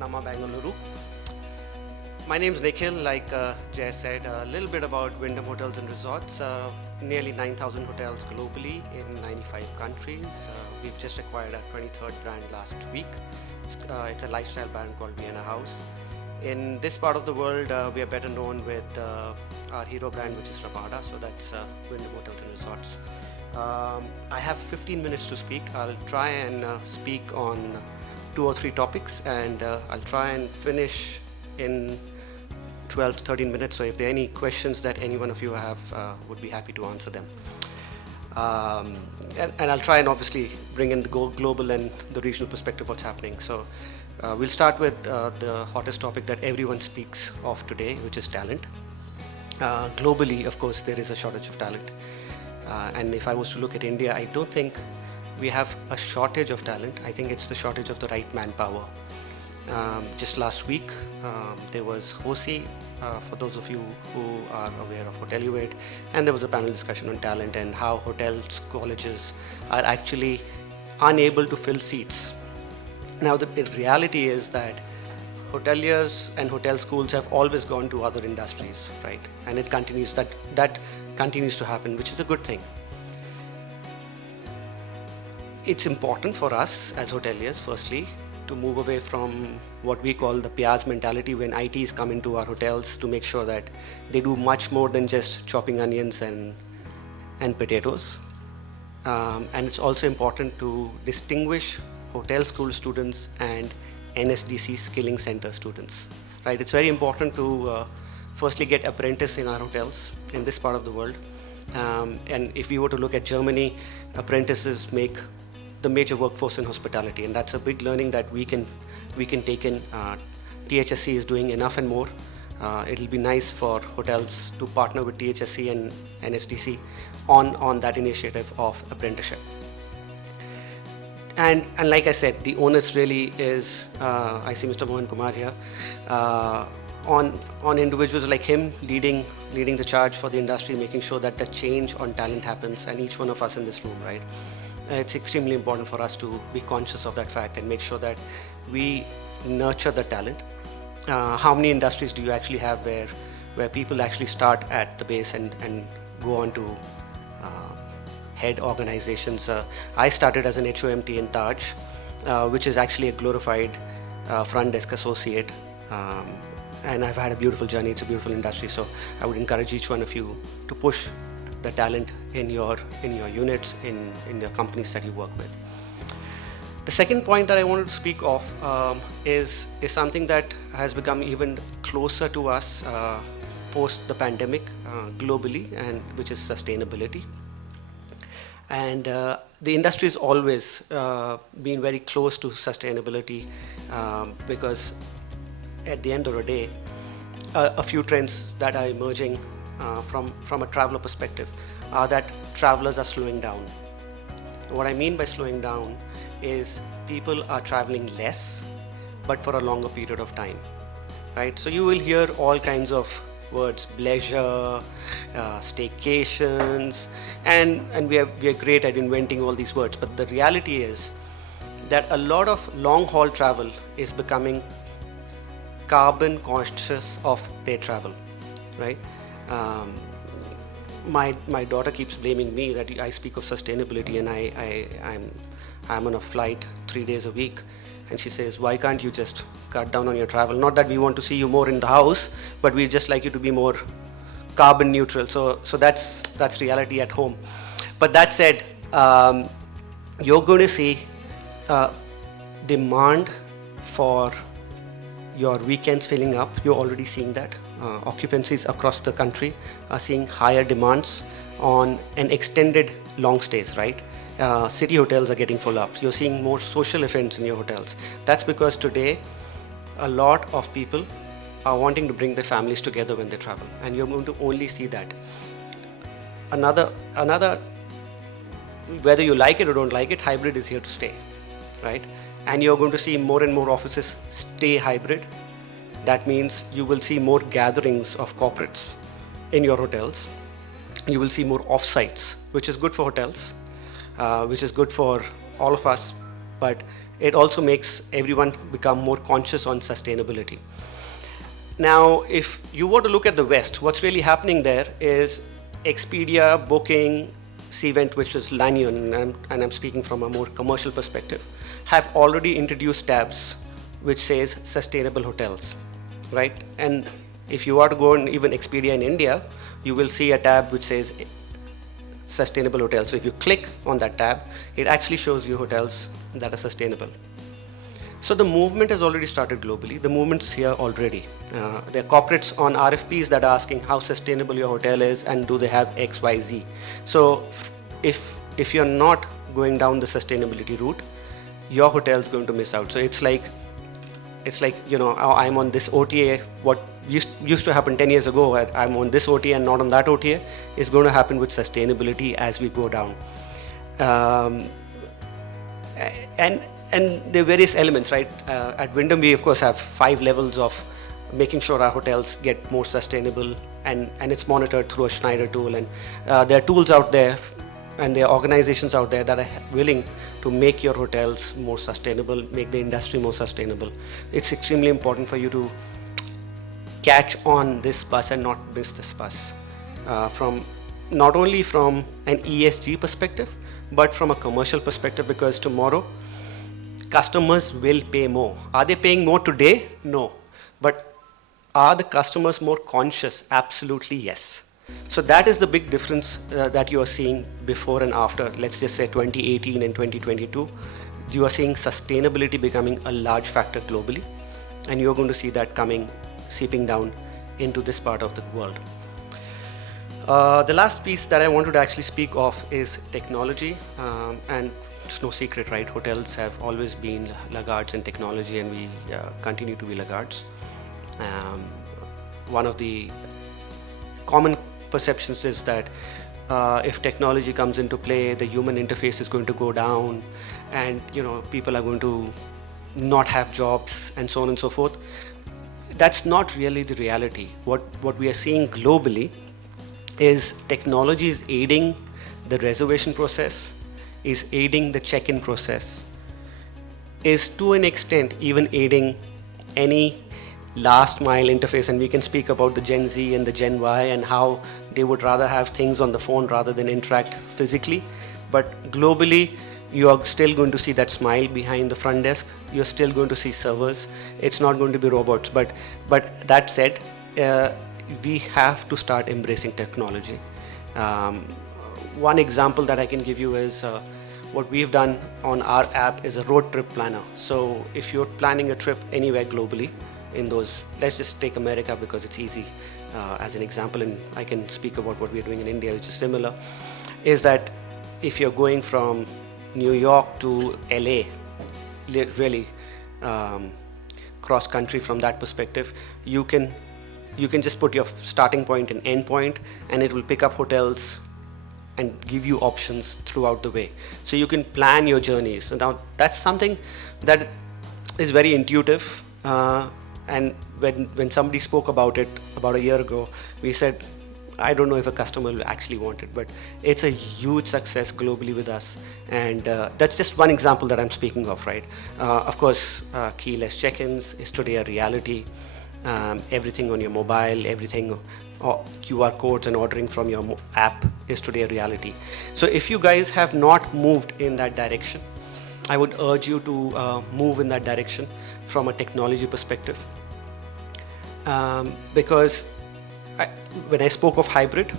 Nama Bengaluru. My name is Nikhil. Like Jay said, a little bit about Wyndham Hotels and Resorts. Nearly 9,000 hotels globally in 95 countries. We've just acquired our 23rd brand last week. It's a lifestyle brand called Vienna House. In this part of the world, we are better known with our hero brand, which is Ramada. So that's Wyndham Hotels and Resorts. I have 15 minutes to speak. I'll try and speak on 2 or 3 topics, and I'll try and finish in 12 to 13 minutes. So if there are any questions that any one of you have, would be happy to answer them. And I'll try and obviously bring in the global and the regional perspective of what's happening. So we'll start with the hottest topic that everyone speaks of today, which is talent. Globally, of course, there is a shortage of talent. And if I was to look at India, I don't think we have a shortage of talent. I think it's the shortage of the right manpower. Just last week, there was HOSI, for those of you who are aware of Hoteluate, and there was a panel discussion on talent and how hotels, colleges are actually unable to fill seats. Now, the reality is that hoteliers and hotel schools have always gone to other industries, right? And it continues, that continues to happen, which is a good thing. It's important for us as hoteliers, firstly, to move away from what we call the Pyaz mentality when ITs come into our hotels, to make sure that they do much more than just chopping onions and potatoes. And it's also important to distinguish hotel school students and NSDC skilling center students, right? It's very important to firstly get apprentice in our hotels in this part of the world. And if we were to look at Germany, apprentices make the major workforce in hospitality, and that's a big learning that we can take in. THSC is doing enough and more. It'll be nice for hotels to partner with THSC and NSDC on that initiative of apprenticeship. And like I said, the onus really is, I see Mr. Mohan Kumar here, on individuals like him leading the charge for the industry, making sure that the change on talent happens, and each one of us in this room, right? It's extremely important for us to be conscious of that fact and make sure that we nurture the talent. How many industries do you actually have where people actually start at the base and go on to head organizations? I started as an HOMT in Taj, which is actually a glorified front desk associate. And I've had a beautiful journey. It's a beautiful industry. So I would encourage each one of you to push the talent in your units, in the companies that you work with. The second point that I wanted to speak of is something that has become even closer to us post the pandemic globally, and which is sustainability. And the industry has always been very close to sustainability because at the end of the day, a few trends that are emerging from a traveler perspective are that travelers are slowing down. What I mean by slowing down is people are traveling less, but for a longer period of time, right? So you will hear all kinds of words: leisure, staycations, and we are great at inventing all these words. But the reality is that a lot of long-haul travel is becoming carbon conscious of their travel, right? My daughter keeps blaming me that I speak of sustainability, and I'm on a flight 3 days a week, and she says, why can't you just cut down on your travel? Not that we want to see you more in the house, but we just like you to be more carbon neutral. So that's reality at home. But that said, you're going to see demand for your weekends filling up. You're already seeing that. Occupancies across the country are seeing higher demands on an extended long stays, right? City hotels are getting full up. You're seeing more social events in your hotels. That's because today a lot of people are wanting to bring their families together when they travel, and you're going to only see that. Another, whether you like it or don't like it, hybrid is here to stay, right? And you're going to see more and more offices stay hybrid. That means you will see more gatherings of corporates in your hotels. You will see more offsites, which is good for hotels, which is good for all of us, but it also makes everyone become more conscious on sustainability. Now, if you were to look at the West, what's really happening there is Expedia, Booking, Cvent, which is Lanyon, and I'm speaking from a more commercial perspective, have already introduced tabs which says sustainable hotels, right? And if you are to go on even Expedia in India, you will see a tab which says sustainable hotels. So if you click on that tab, it actually shows you hotels that are sustainable. So the movement has already started globally. The movement's here already. There are corporates on RFPs that are asking how sustainable your hotel is and do they have X, Y, Z. So if you're not going down the sustainability route, your hotel is going to miss out. So it's like, you know, I'm on this OTA. What used to happen 10 years ago, I'm on this OTA and not on that OTA, is going to happen with sustainability as we go down. And there are various elements, right? At Wyndham, we of course have 5 levels of making sure our hotels get more sustainable, and it's monitored through a Schneider tool. And there are tools out there, and there are organizations out there that are willing to make your hotels more sustainable, make the industry more sustainable. It's extremely important for you to catch on this bus and not miss this bus, from not only from an ESG perspective, but from a commercial perspective, because tomorrow customers will pay more. Are they paying more today? No. But are the customers more conscious? Absolutely yes. So that is the big difference that you are seeing before and after, let's just say 2018 and 2022. You are seeing sustainability becoming a large factor globally, and you're going to see that seeping down into this part of the world. The last piece that I wanted to actually speak of is technology, and it's no secret, right? Hotels have always been laggards in technology, and we continue to be laggards. One of the common perceptions is that if technology comes into play, the human interface is going to go down, and people are going to not have jobs, and so on and so forth. That's not really the reality. What we are seeing globally is technology is aiding the reservation process, is aiding the check-in process, is to an extent even aiding any last mile interface. And we can speak about the Gen Z and the Gen Y and how they would rather have things on the phone rather than interact physically. But globally, you are still going to see that smile behind the front desk. You're still going to see servers. It's not going to be robots. But that said, we have to start embracing technology. One example that I can give you is what we've done on our app is a road trip planner. So if you're planning a trip anywhere globally, let's just take America because it's easy as an example, and I can speak about what we're doing in India, which is similar, is that if you're going from New York to LA, really cross country from that perspective, you can just put your starting point and end point, and it will pick up hotels and give you options throughout the way. So you can plan your journeys. And now that's something that is very intuitive. And when somebody spoke about it about a year ago, we said, I don't know if a customer will actually want it, but it's a huge success globally with us. And that's just one example that I'm speaking of, right? Of course, keyless check-ins is today a reality. Everything on your mobile, everything, QR codes and ordering from your app is today a reality. So if you guys have not moved in that direction, I would urge you to move in that direction from a technology perspective. Because when I spoke of hybrid,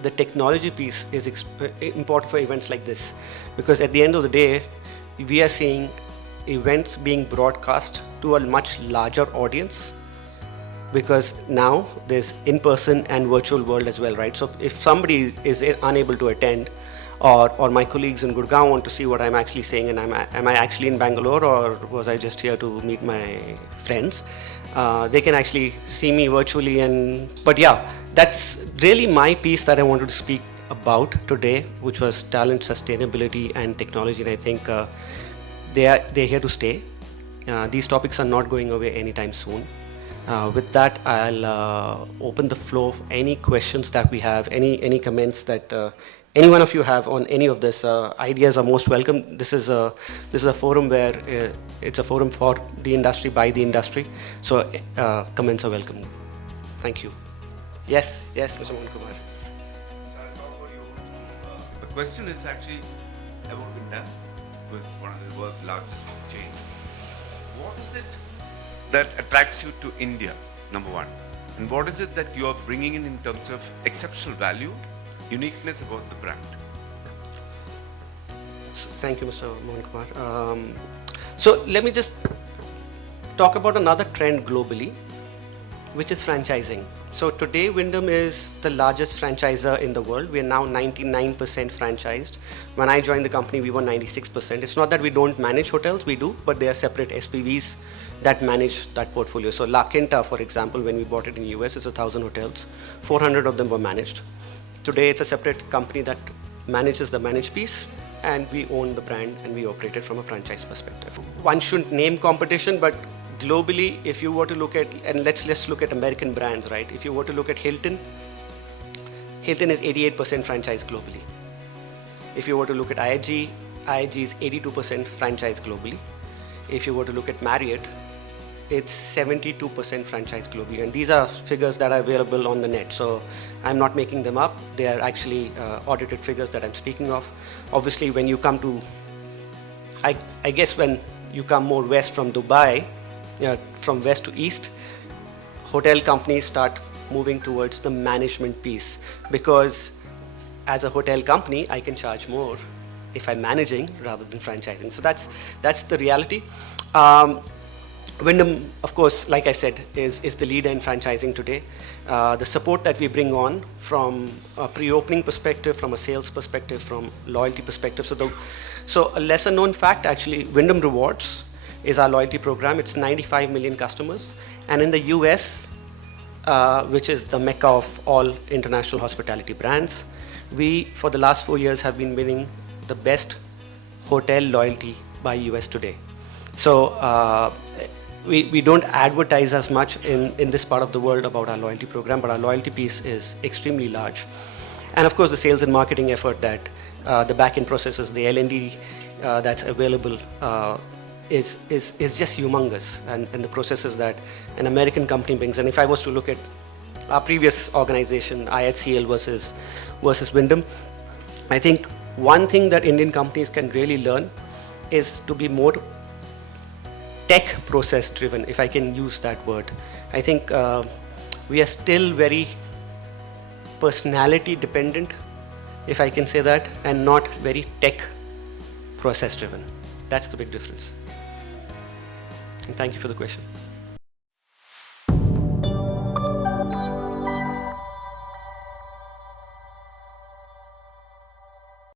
the technology piece is important for events like this, because at the end of the day, we are seeing events being broadcast to a much larger audience, because now there's in-person and virtual world as well, right? So if somebody is unable to attend, or my colleagues in Gurgaon want to see what I'm actually saying, and am I actually in Bengaluru, or was I just here to meet my friends? They can actually see me virtually. But yeah, that's really my piece that I wanted to speak about today, which was talent, sustainability, and technology. And I think they're here to stay. These topics are not going away anytime soon. With that, I'll open the floor for any questions that we have, any comments that any one of you have on any of this, ideas are most welcome. This is a forum where it's a forum for the industry, by the industry. So comments are welcome. Thank you. Yes, Mr. Mohan Kumar. So I'll talk about you. The question is actually about Vivanta, because it's one of the world's largest chains. What is it that attracts you to India, number one? And what is it that you are bringing in terms of exceptional value, uniqueness about the brand? So, thank you, Mr. Mohan Kumar. So let me just talk about another trend globally, which is franchising. So today, Wyndham is the largest franchisor in the world. We are now 99% franchised. When I joined the company, we were 96%. It's not that we don't manage hotels, we do, but they are separate SPVs that manage that portfolio. So La Quinta, for example, when we bought it in the US, it's 1,000 hotels. 400 of them were managed. Today, it's a separate company that manages the managed piece, and we own the brand and we operate it from a franchise perspective. One shouldn't name competition, but globally, if you were to look at, and let's look at American brands, right? If you were to look at Hilton is 88% franchise globally. If you were to look at IHG is 82% franchise globally. If you were to look at Marriott, it's 72% franchise globally. And these are figures that are available on the net. So I'm not making them up. They are actually audited figures that I'm speaking of. Obviously, when you come to, I guess when you come more west from Dubai, from west to east, hotel companies start moving towards the management piece, because as a hotel company, I can charge more if I'm managing rather than franchising. So that's the reality. Wyndham, of course, like I said, is the leader in franchising today. The support that we bring on from a pre-opening perspective, from a sales perspective, from loyalty perspective. So a lesser known fact, actually, Wyndham Rewards is our loyalty program. It's 95 million customers. And in the US, which is the mecca of all international hospitality brands, we, for the last 4 years, have been winning the best hotel loyalty by US Today. So we don't advertise as much in this part of the world about our loyalty program, but our loyalty piece is extremely large. And of course, the sales and marketing effort that the back-end processes, the L&D that's available, is just humongous, and the processes that an American company brings. And if I was to look at our previous organization, IHCL versus Wyndham, I think one thing that Indian companies can really learn is to be more tech process driven, if I can use that word. I think we are still very personality dependent, if I can say that, and not very tech process driven. That's the big difference. And thank you for the question.